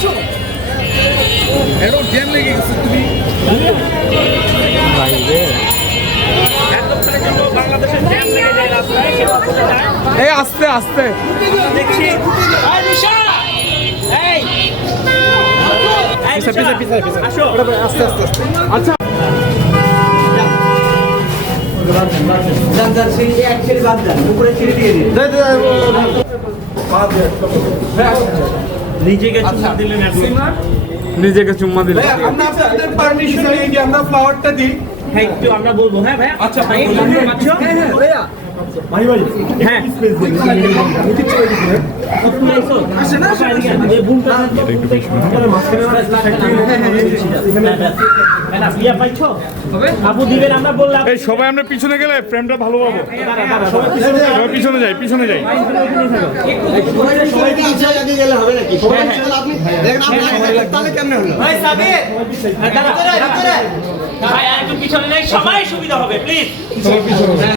আসো এরো জ্যাম লেগে গেছে তুমি? এই আস্তে আস্তে। দেখছি। আস্তে আস্তে আস্তে। আচ্ছা। নিজেকে চুমা দিলেন এখন নিজেকে চুম্মা দিলে। আমরা আপনাদের পারমিশন নিয়ে গিয়ে আমরা ফ্লাওয়ারটা দিই। হ্যাঁ একটু আমরা বলব। হ্যাঁ ভাই আচ্ছা, ভাই। শুনতে পাচ্ছ? ভাই ভাই হ্যাঁ। আসে না এই বুমটা এই সবাই আমরা পিছনে গেলে ফ্রেমটা ভালো পাবো। সবাই পিছনে যাই পিছনে যাই। ভাই সাবির। ভাই আর একটু পিছনে নেই। সবাই সুবিধা হবে প্লিজ